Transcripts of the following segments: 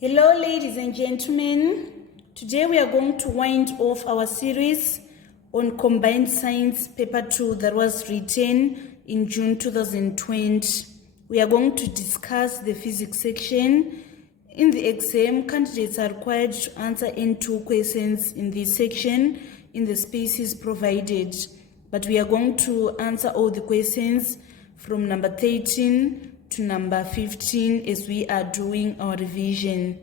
Hello ladies and gentlemen, today we are going to wind off our series on Combined Science Paper 2 that was written in June 2020. We are going to discuss the physics section. In the exam, candidates are required to answer N2 questions in this section in the spaces provided, but we are going to answer all the questions from number 13 to number 15 as we are doing our revision.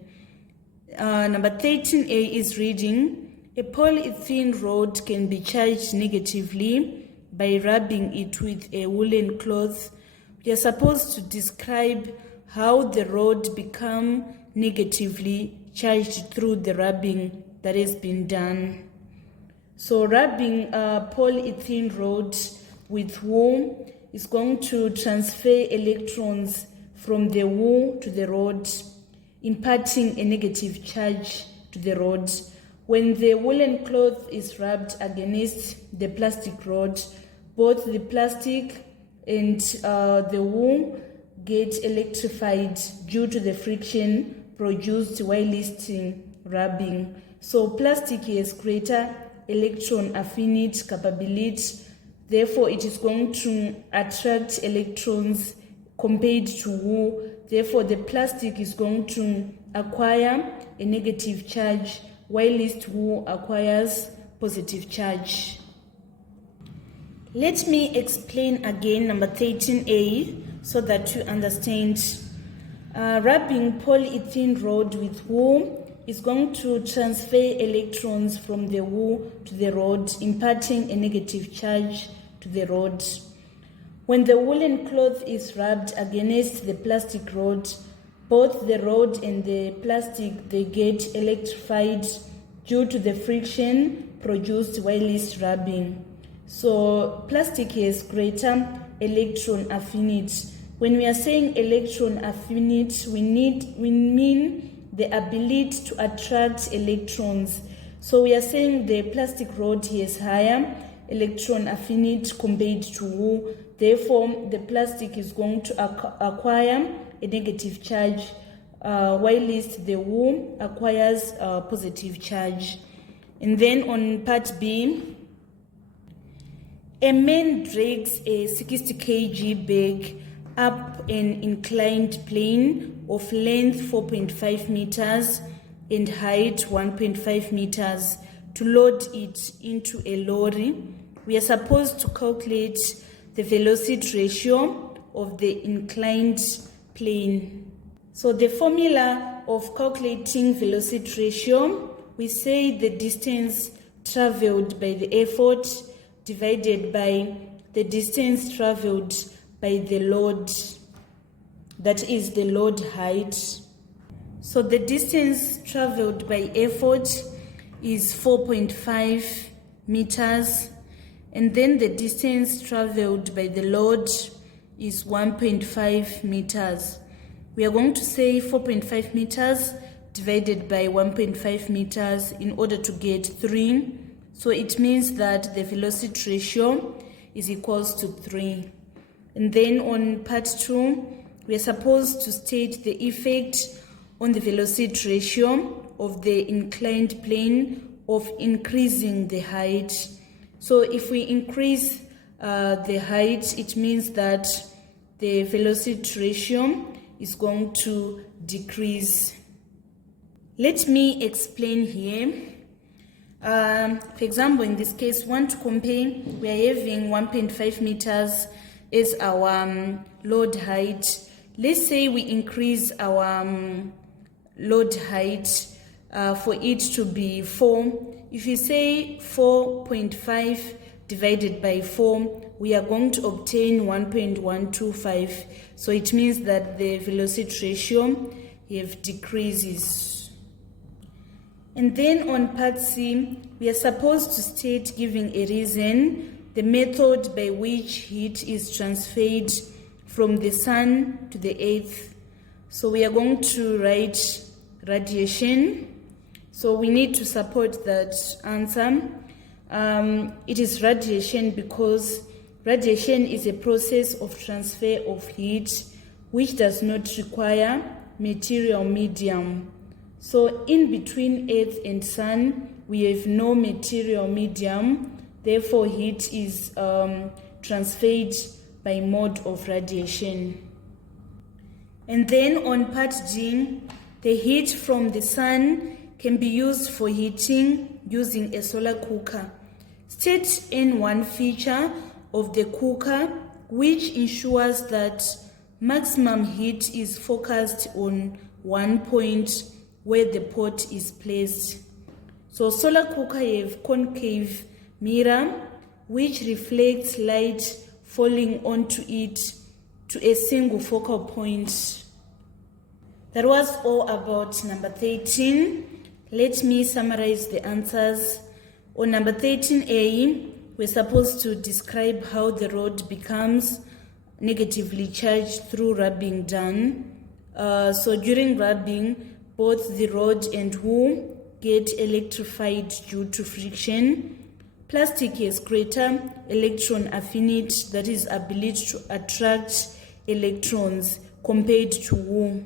Number 13A is reading, a polyethylene rod can be charged negatively by rubbing it with a woolen cloth. We are supposed to describe how the rod become negatively charged through the rubbing that has been done. So rubbing a polyethylene rod with wool is going to transfer electrons from the wool to the rod, imparting a negative charge to the rod. When the woolen cloth is rubbed against the plastic rod, both the plastic and the wool get electrified due to the friction produced while rubbing. So plastic has greater electron affinity capability. Therefore, it is going to attract electrons compared to wool. Therefore, the plastic is going to acquire a negative charge, while wool acquires positive charge. Let me explain again number 13A so that you understand. Rubbing polyethylene rod with wool is going to transfer electrons from the wool to the rod, imparting a negative charge to the rod. When the woolen cloth is rubbed against the plastic rod, both the rod and the plastic, they get electrified due to the friction produced while rubbing. So plastic has greater electron affinity. When we are saying electron affinity, we mean the ability to attract electrons. So we are saying the plastic rod has higher electron affinity compared to wool. Therefore, the plastic is going to acquire a negative charge, while the wool acquires a positive charge. And then on part B, a man drags a 60 kg bag up an inclined plane of length 4.5 meters and height 1.5 meters to load it into a lorry. We are supposed to calculate the velocity ratio of the inclined plane. So the formula of calculating velocity ratio, we say the distance traveled by the effort divided by the distance traveled by the load, that is the load height. So the distance traveled by effort is 4.5 meters, and then the distance traveled by the load is 1.5 meters. We are going to say 4.5 meters divided by 1.5 meters in order to get 3. So it means that the velocity ratio is equals to 3. And then on part 2, we are supposed to state the effect on the velocity ratio of the inclined plane of increasing the height. So if we increase the height, it means that the velocity ratio is going to decrease. Let me explain here. For example, in this case, we want to compare, we are having 1.5 meters as our load height. Let's say we increase our load height for it to be 4. If you say 4.5 divided by 4, we are going to obtain 1.125. So it means that the velocity ratio have decreases. And then on part C, we are supposed to state, giving a reason, the method by which heat is transferred from the sun to the earth. So we are going to write radiation. So we need to support that answer. It is radiation because radiation is a process of transfer of heat which does not require material medium. So in between Earth and Sun, we have no material medium. Therefore, heat is transferred by mode of radiation. And then on part G, the heat from the sun can be used for heating using a solar cooker. State in one feature of the cooker which ensures that maximum heat is focused on one point where the pot is placed. So solar cooker have concave mirror which reflects light falling onto it to a single focal point. That was all about number 13. Let me summarize the answers. On number 13A, we're supposed to describe how the rod becomes negatively charged through rubbing done. So during rubbing, both the rod and wool get electrified due to friction. Plastic has greater electron affinity, that is ability to attract electrons compared to wool.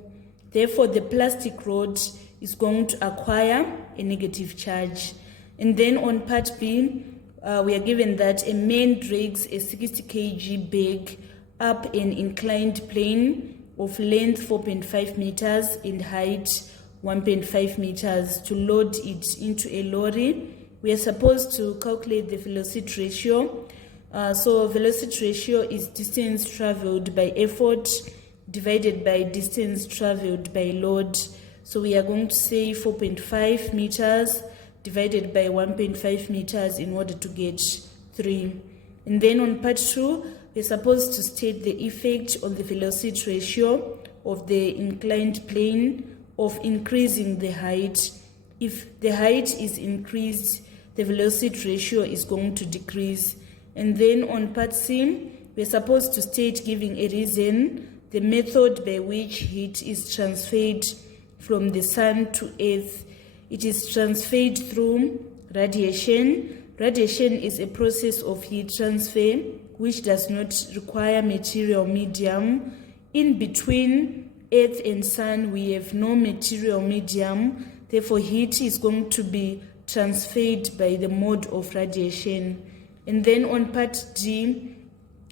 Therefore, the plastic rod is going to acquire a negative charge. And then on part B, we are given that a man drags a 60 kg bag up an inclined plane of length 4.5 meters and height 1.5 meters to load it into a lorry. We are supposed to calculate the velocity ratio. So velocity ratio is distance traveled by effort divided by distance traveled by load. So we are going to say 4.5 meters divided by 1.5 meters in order to get 3. And then on part 2, we're supposed to state the effect on the velocity ratio of the inclined plane of increasing the height. If the height is increased, the velocity ratio is going to decrease. And then on part C, we're supposed to state, giving a reason, the method by which heat is transferred from the sun to earth. It is transferred through radiation. Radiation is a process of heat transfer which does not require material medium. In between earth and sun, we have no material medium. Therefore, heat is going to be transferred by the mode of radiation. And then on part D,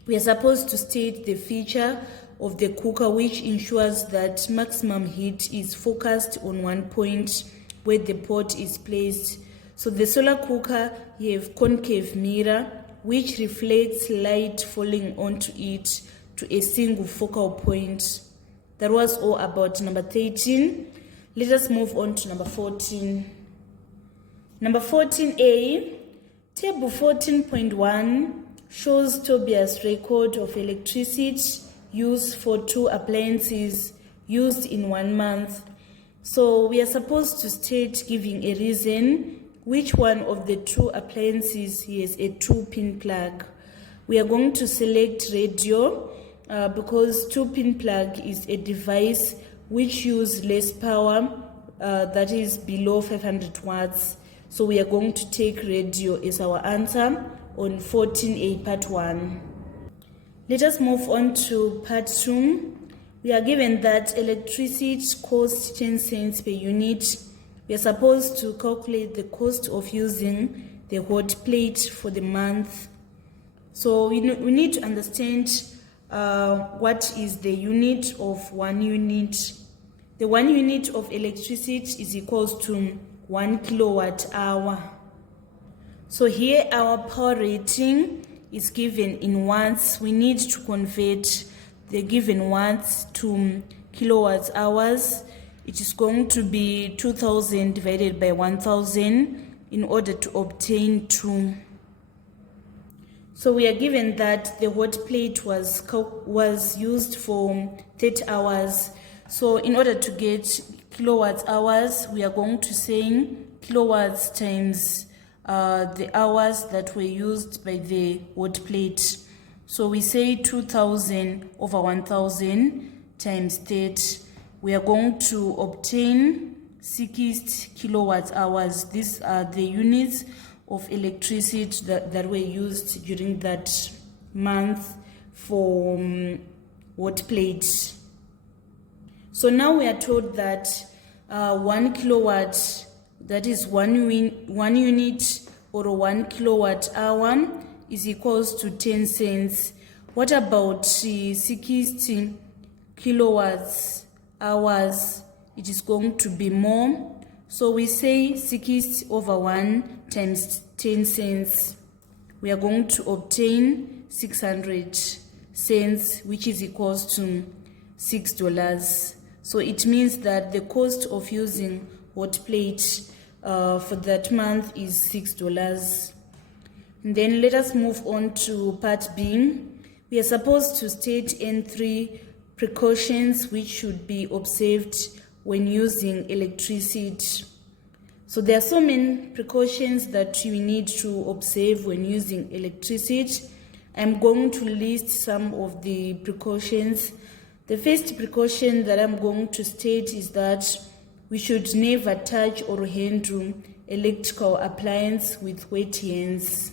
we are supposed to state the feature of the cooker which ensures that maximum heat is focused on one point where the pot is placed. So the solar cooker, you have concave mirror which reflects light falling onto it to a single focal point. That was all about number 13. Let us move on to number 14. Number 14A, table 14.1 shows Tobias' record of electricity used for 2 appliances used in 1 month. So we are supposed to state, giving a reason, which one of the 2 appliances has a 2-pin plug. We are going to select radio because 2-pin plug is a device which uses less power, that is below 500 watts. So we are going to take radio as our answer on 14A part 1. Let us move on to part 2. We are given that electricity costs 10 cents per unit. We are supposed to calculate the cost of using the hot plate for the month. So we need to understand what is the unit of 1 unit. The 1 unit of electricity is equals to 1 kilowatt hour. So here our power rating is given in watts. We need to convert the given watts to kilowatt hours. It is going to be 2000 divided by 1000 in order to obtain 2. So we are given that the hot plate was used for 30 hours. So in order to get kilowatt hours, we are going to say kilowatts times the hours that were used by the hot plate. So we say 2000 over 1000 times 30. We are going to obtain 60 kilowatt hours. These are the units of electricity that were used during that month for hot plate. So now we are told that 1 kilowatt, that is one unit or 1 kilowatt hour is equals to 10 cents. What about 60 kilowatts hours? It is going to be more. So we say 60 over 1 times 10 cents. We are going to obtain 600 cents, which is equals to $6. So it means that the cost of using hot plate for that month is $6. And then let us move on to part B. We are supposed to state N3 precautions which should be observed when using electricity. So there are so many precautions that you need to observe when using electricity. I'm going to list some of the precautions. The first precaution that I'm going to state is that we should never touch or handle electrical appliance with wet hands.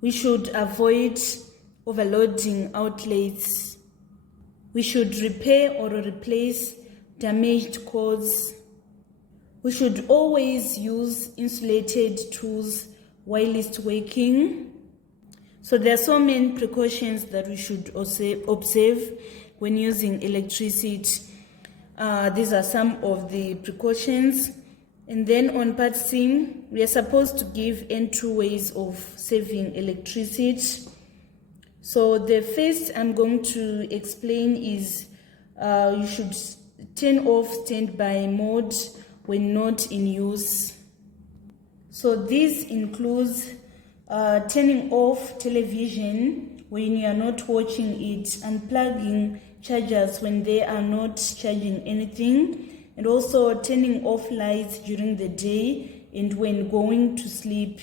We should avoid overloading outlets. We should repair or replace damaged cords. We should always use insulated tools whilst working. So there are so many precautions that we should observe when using electricity. These are some of the precautions. And then on part C, we are supposed to give N2 ways of saving electricity. So the first I'm going to explain is you should turn off standby mode when not in use. So this includes turning off television when you are not watching it, unplugging chargers when they are not charging anything, and also turning off lights during the day and when going to sleep.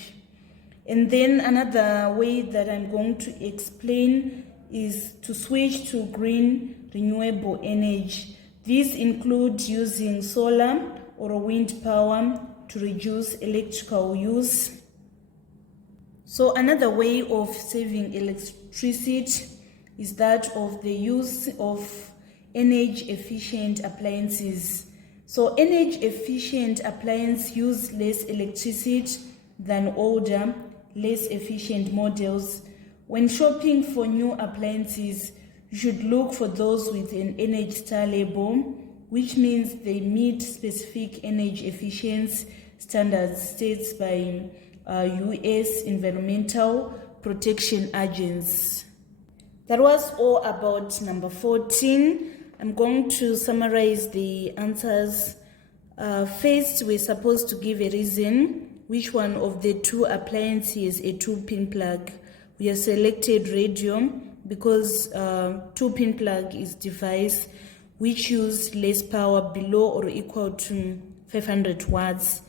And then another way that I'm going to explain is to switch to green renewable energy. These include using solar or wind power to reduce electrical use. So another way of saving electricity is that of the use of energy efficient appliances. So energy efficient appliances use less electricity than older, less efficient models. When shopping for new appliances, you should look for those with an Energy Star label, which means they meet specific energy efficiency standards set by US Environmental Protection Agency. That was all about number 14. I'm going to summarize the answers. First, we're supposed to give a reason which one of the two appliances a 2-pin plug. We have selected radio because 2-pin plug is device which use less power below or equal to 500 watts.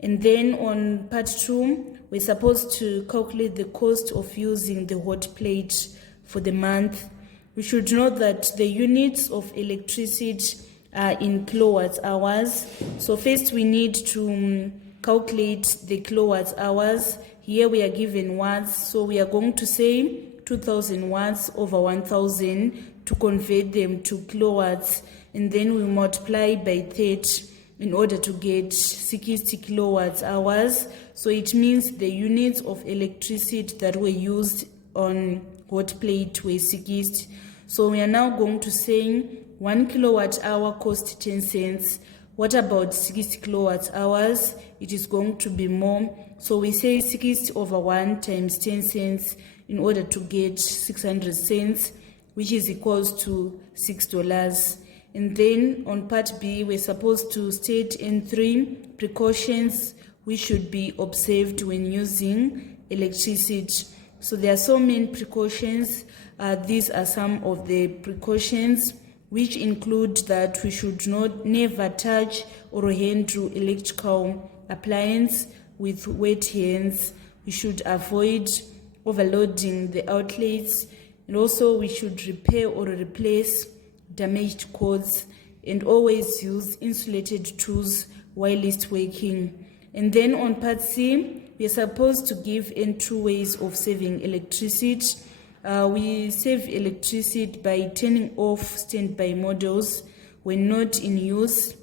And then on part 2, we're supposed to calculate the cost of using the hot plate for the month. We should know that the units of electricity are in kilowatt hours. So first we need to calculate the kilowatt hours. Here we are given watts, so we are going to say 2000 watts over 1000 to convert them to kilowatts, and then we multiply by 30 in order to get 60 kilowatt hours. So it means the units of electricity that were used on hot plate were 60. So we are now going to say 1 kilowatt hour cost 10 cents. What about 60 kilowatt hours? It is going to be more. So we say 60 over 1 times 10 cents in order to get 600 cents, which is equals to $6. And then on part B, we're supposed to state N3 precautions which should be observed when using electricity. So there are so many precautions. These are some of the precautions, which include that we should never touch or handle electrical appliance with wet hands. We should avoid overloading the outlets, and also we should repair or replace damaged cords, and always use insulated tools whilst working. And then on part C, we are supposed to give N2 ways of saving electricity. We save electricity by turning off standby models when not in use.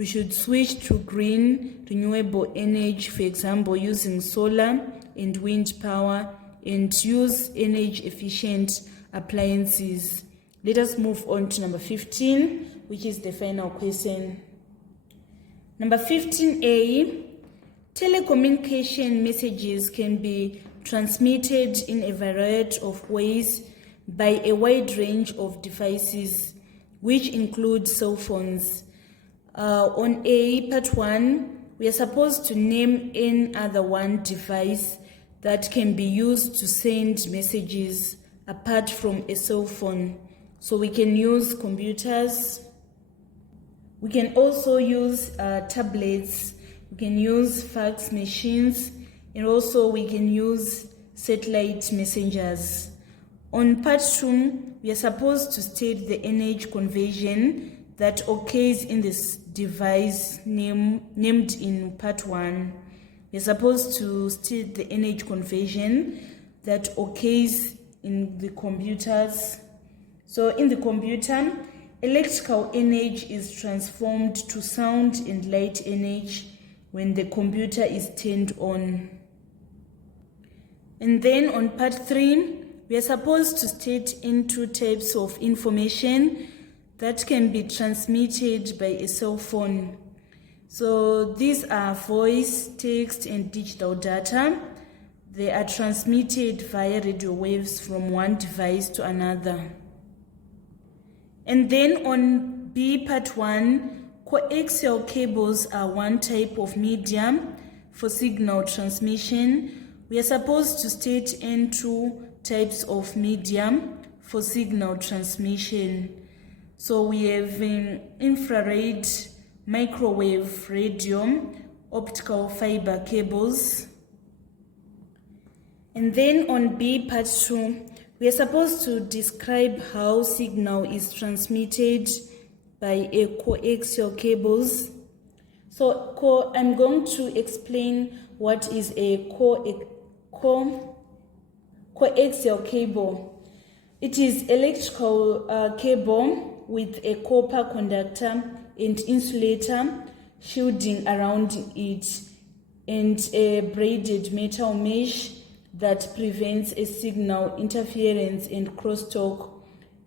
we should switch to green renewable energy, for example, using solar and wind power, and use energy efficient appliances. Let us move on to number 15, which is the final question. Number 15A, telecommunication messages can be transmitted in a variety of ways by a wide range of devices, which include cell phones. On A, part 1, we are supposed to name any other one device that can be used to send messages apart from a cell phone. So we can use computers, we can also use tablets, we can use fax machines, and also we can use satellite messengers. On part 2, we are supposed to state the energy conversion that occurs in this device named in part 1. We are supposed to state the energy conversion that occurs in the computers. So in the computer, electrical energy is transformed to sound and light energy when the computer is turned on. And then on part 3, we are supposed to state in 2 types of information that can be transmitted by a cell phone. So these are voice, text, and digital data. They are transmitted via radio waves from one device to another. And then on B, part 1, coaxial cables are one type of medium for signal transmission. We are supposed to state in 2 types of medium for signal transmission. So we have infrared, microwave radio, optical fiber cables. And then on B, part 2, we are supposed to describe how signal is transmitted by a coaxial cables. So I'm going to explain what is a coaxial cable. It is electrical cable with a copper conductor and insulator shielding around it, and a braided metal mesh that prevents a signal interference and crosstalk.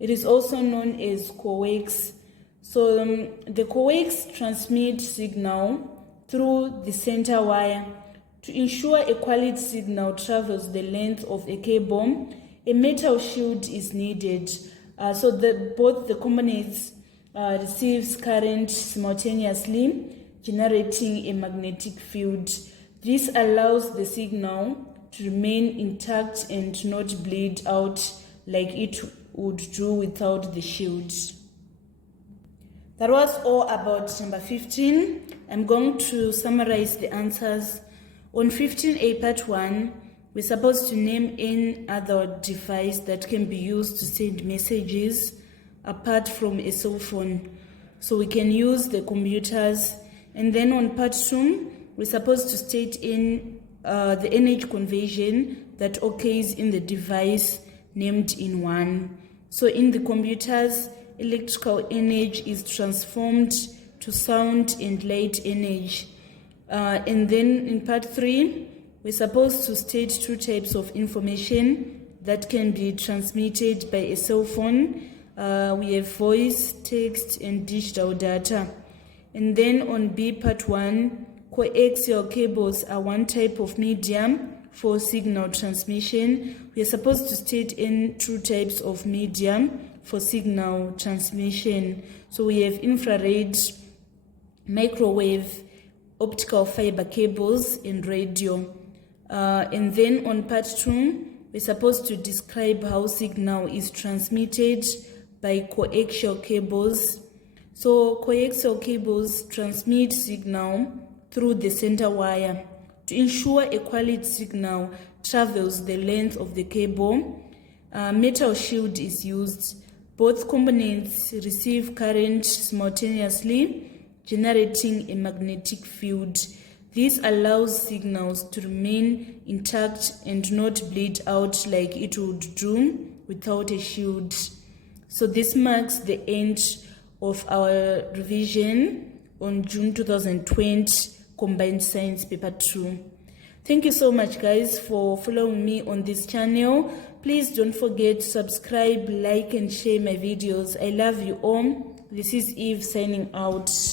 It is also known as coax. So the coax transmits signal through the center wire. To ensure a quality signal travels the length of a cable, a metal shield is needed, so that both the components receives current simultaneously, generating a magnetic field. This allows the signal to remain intact and not bleed out like it would do without the shield. That was all about number 15. I'm going to summarize the answers. On 15A, part 1, we're supposed to name any other device that can be used to send messages apart from a cell phone. So we can use the computers. And then on part 2, we're supposed to state in the energy conversion that occurs in the device named in 1. So in the computers, electrical energy is transformed to sound and light energy. And then in part 3, we're supposed to state 2 types of information that can be transmitted by a cell phone. We have voice, text, and digital data. And then on B, part 1, coaxial cables are one type of medium for signal transmission. We are supposed to state in 2 types of medium for signal transmission. So we have infrared, microwave, optical fiber cables, and radio. And then on part 2, we're supposed to describe how signal is transmitted by coaxial cables. So coaxial cables transmit signal through the center wire. To ensure a quality signal travels the length of the cable, metal shield is used. Both components receive current simultaneously, generating a magnetic field. This allows signals to remain intact and not bleed out like it would do without a shield. So this marks the end of our revision on June 2020, Combined Science Paper 2. Thank you so much, guys, for following me on this channel. Please don't forget to subscribe, like, and share my videos. I love you all. This is Eve signing out.